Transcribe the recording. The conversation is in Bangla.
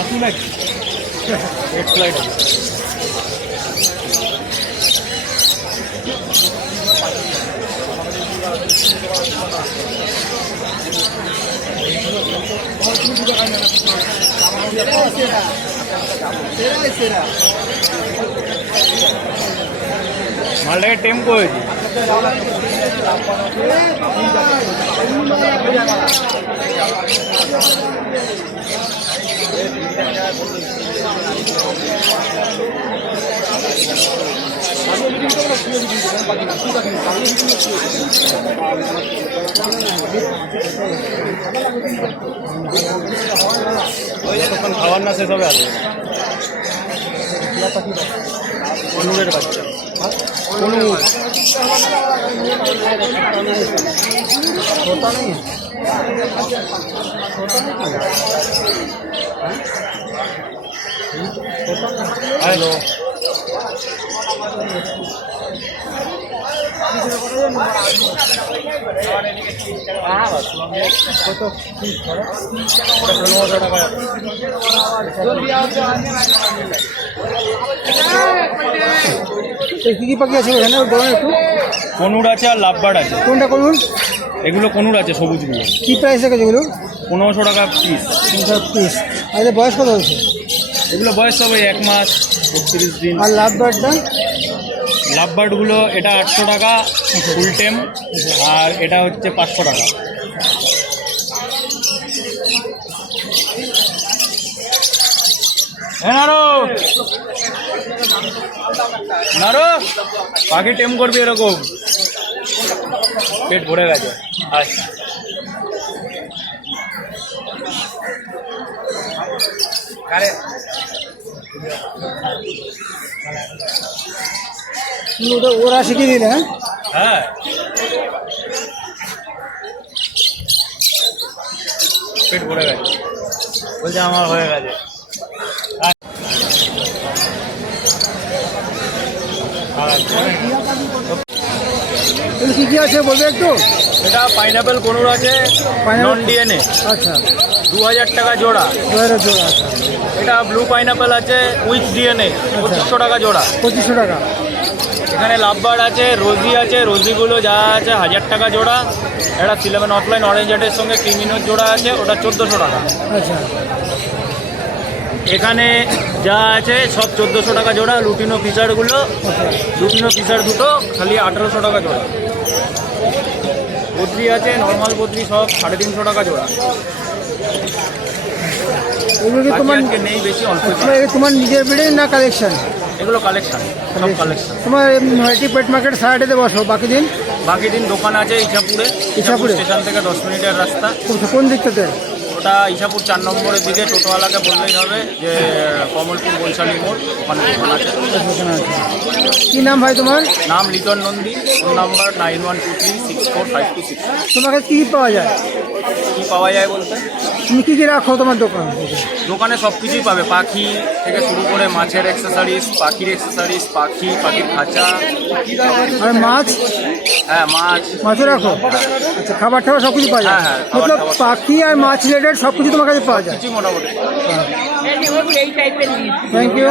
আসুন নাকি এক ফ্লাইট মালটাকে টেম্পো হয়েছে। তখন খাবার না শেষ হবে আসবে কনুরের বাচ্চা কনুর হ্যালো কি কি পাখি আছে এখানে? একটু কনুর আছে আর লাভবার্ড আছে। কোনটা করুন? এগুলো কনুর আছে সবুজগুলো। কি প্রাইস আছে এগুলো? 1500 টাকা পিস। 1500 পিস। আর এদের বয়স কত হয়েছে? এগুলো বয়স হবে 1 মাস 32 দিন। আর লাভবার্ডটা? লাভবার্ডগুলো এটা 800 টাকা ফুল টেম, আর এটা হচ্ছে 500 টাকা। নারো নারো পাখি টেম করবি এরকম, পেট ভরে গেছে। আচ্ছা ওরা শিখিয়ে দিলে? হ্যাঁ পেট ভরে গেছে, বলছে আমার হয়ে গেছে। কি কি আছে বলবে একটু? এটা পাইনাপেল কনুর আছে নন ডিএনএ। আচ্ছা 2000 টাকা জোড়া। 2000 জোড়া। আচ্ছা এটা ব্লু পাইনাপেল আছে উইথ ডিএনএ 2500 টাকা জোড়া। 2500 টাকা। এখানে লাভবার্ড আছে, রোজি আছে, রোজিগুলো যা আছে 1000 টাকা জোড়া। এটা সিলেভেন অফলাইন অরেঞ্জ হাটের সঙ্গে ক্রিমিনোর জোড়া আছে, ওটা 1400 টাকা। আচ্ছা এখানে যা আছে সব 1400 টাকা জোড়া। লুটিনো ফিশারগুলো, লুটিনো ফিশার দুটো খালি 1800 টাকা জোড়া। বদ্রি আছে, নর্মাল বদ্রি সব 350 টাকা জোড়া। এগুলো কি তোমার নেই বেশি, অল্প। তোমার নিজের ব্রিডিং না কালেকশন? এগুলো কালেকশন, সব কালেকশন। তোমার নয়টি পেট মার্কেট সারাডেতে বসো, বাকি দিন দোকান আছে ইছাপুরে স্টেশন থেকে 10 মিনিটের রাস্তা। কোন দিকটাতে? ওটা ইছাপুর 4 নম্বরের দিকে। টোটোওয়ালাকে বললেই হবে যে কমলপুর বৈশালী মোড়, ওখানে দোকান আছে। কি নাম ভাই তোমার? নাম লিটন নন্দী। Phone number 9123645266। তোমাকে কি পাওয়া যায়? কি পাওয়া যায় বলতে তুমি কি কি রাখো তোমার দোকানে? সব কিছুই পাবে, পাখি থেকে শুরু করে মাছের অ্যাক্সেসরিজ, পাখির অ্যাক্সেসরিজ, পাখির খাঁচা আর মাছ। হ্যাঁ মাছও রাখো? আচ্ছা খাবার টাবার সব কিছু পাওয়া যায়? হ্যাঁ মতলব পাখি আর মাছ রিলেটেড সব কিছু তোমার কাছে পাওয়া যায়? মোটামুটি। Thank you.